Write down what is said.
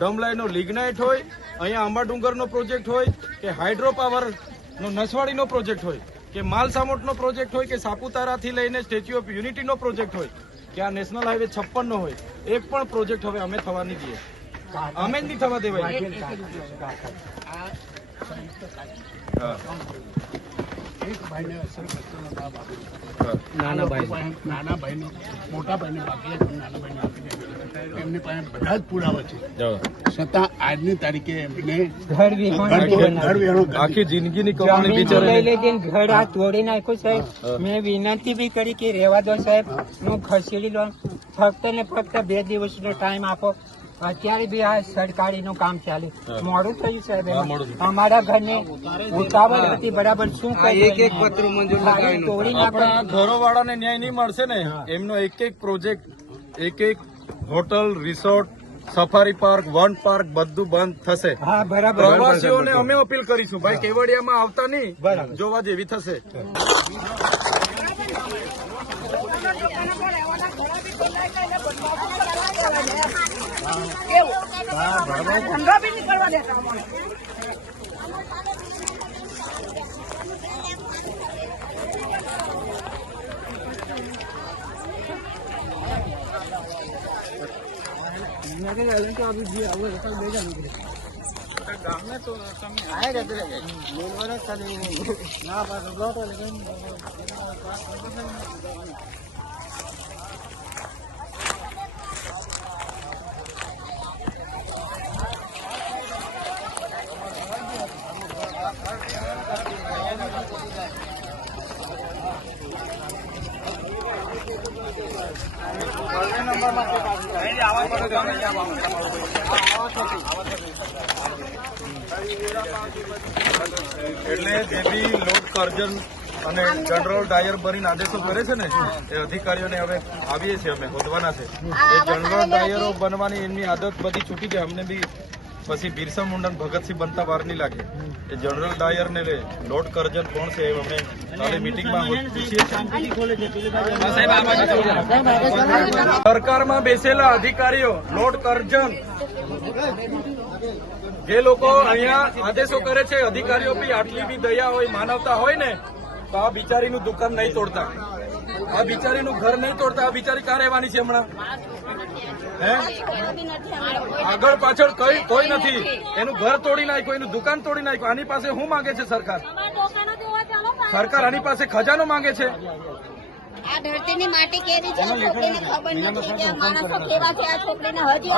ડમલાઈનો lignite હોય, અહીંયા આંબાડુંગરનો project હોય કે હાઇડ્રો પાવરનો નસવાડીનો પ્રોજેક્ટ હોય કે માલસામોટનો પ્રોજેક્ટ હોય કે સાપુતારાથી લઈને સ્ટેચ્યુ ઓફ યુનિટીનો પ્રોજેક્ટ હોય કે આ નેશનલ હાઈવે 56 નો હોય, એક પણ પ્રોજેક્ટ હવે અમે થવા નહીં દઈએ, અમે જ નહીં થવા દેવાય. નાના ભાઈને મોટા ભાઈને બાકી નાના ભાઈને આપી દે, એમની પાસે બધા જ પુરાવા છે, છતાં આજની તારીખે એમને આખી જિંદગીની કમાણી બિચારાને ઘર આ તોડી નાખ્યું સાહેબ. મેં વિનંતી બી કરી કે રહેવા દો સાહેબ, હું ખસેડી લો, ફક્ત ને ફક્ત 2 દિવસનો ટાઈમ આપો. અત્યારે બી આ સરકારીનું કામ ચાલે, મોડું થયું સાહેબ. અમારા ઘરને ઉતાવળ હતી બરાબર, શું એક પત્ર મંજૂર તોડી આપણા ઘરોવાળાને ન્યાય નહીં મળશે ને, એમનો એક પ્રોજેક્ટ, એક hotel, resort, safari park, one park બધું બંધ થશે. હા બરાબર. પ્રવાસીઓને અમે અપીલ કરીશું ભાઈ કેવડિયામાં આવતા નહીં, જોવા જેવી થશે. ધંધો બી નીકળવા દેતા અમને. ગામને તો તમે એટલે જે બી લોક કરજણ અને જનરલ ડાયર ભરીને આદેશો કરે છે ને, એ અધિકારીઓને હવે આવીએ છીએ અમે હોદવાના છે. એ જનરલ ડાયરો બનવાની એમની આદત બધી છૂટી જાય. અમને બી પછી બિરસા મુંડા ભગતસિંહ બનતા વાર નહીં લાગે. એ જનરલ ડાયર ને લોટ કરજણ કોણ છે એ અમે કાલે મિટિંગમાં પૂછીએ છીએ. સરકારમાં બેસેલા અધિકારીઓ લોટ કરજણ જે લોકો અહીંયા આદેશો કરે છે, અધિકારીઓ બી આટલી બી દયા હોય, માનવતા હોય ને, તો આ બિચારીનું દુકાન નહીં તોડતા, આ બિચારીનું ઘર નહીં તોડતા. આ બિચારી ક્યાં રહેવાની છે હમણાં? હે, આગળ પાછળ કોઈ નથી. એનું ઘર તોડી નાખ્યું, એનું દુકાન તોડી નાખ્યું. આની પાસે શું માંગે છે સરકાર? સરકાર આની પાસે ખજાનો માંગે છે. આ ધરતીની માટી કેવી છે, આ છોકરીને ખબર નથી કે માણસો કેવા છે. આ છોકરીને હજી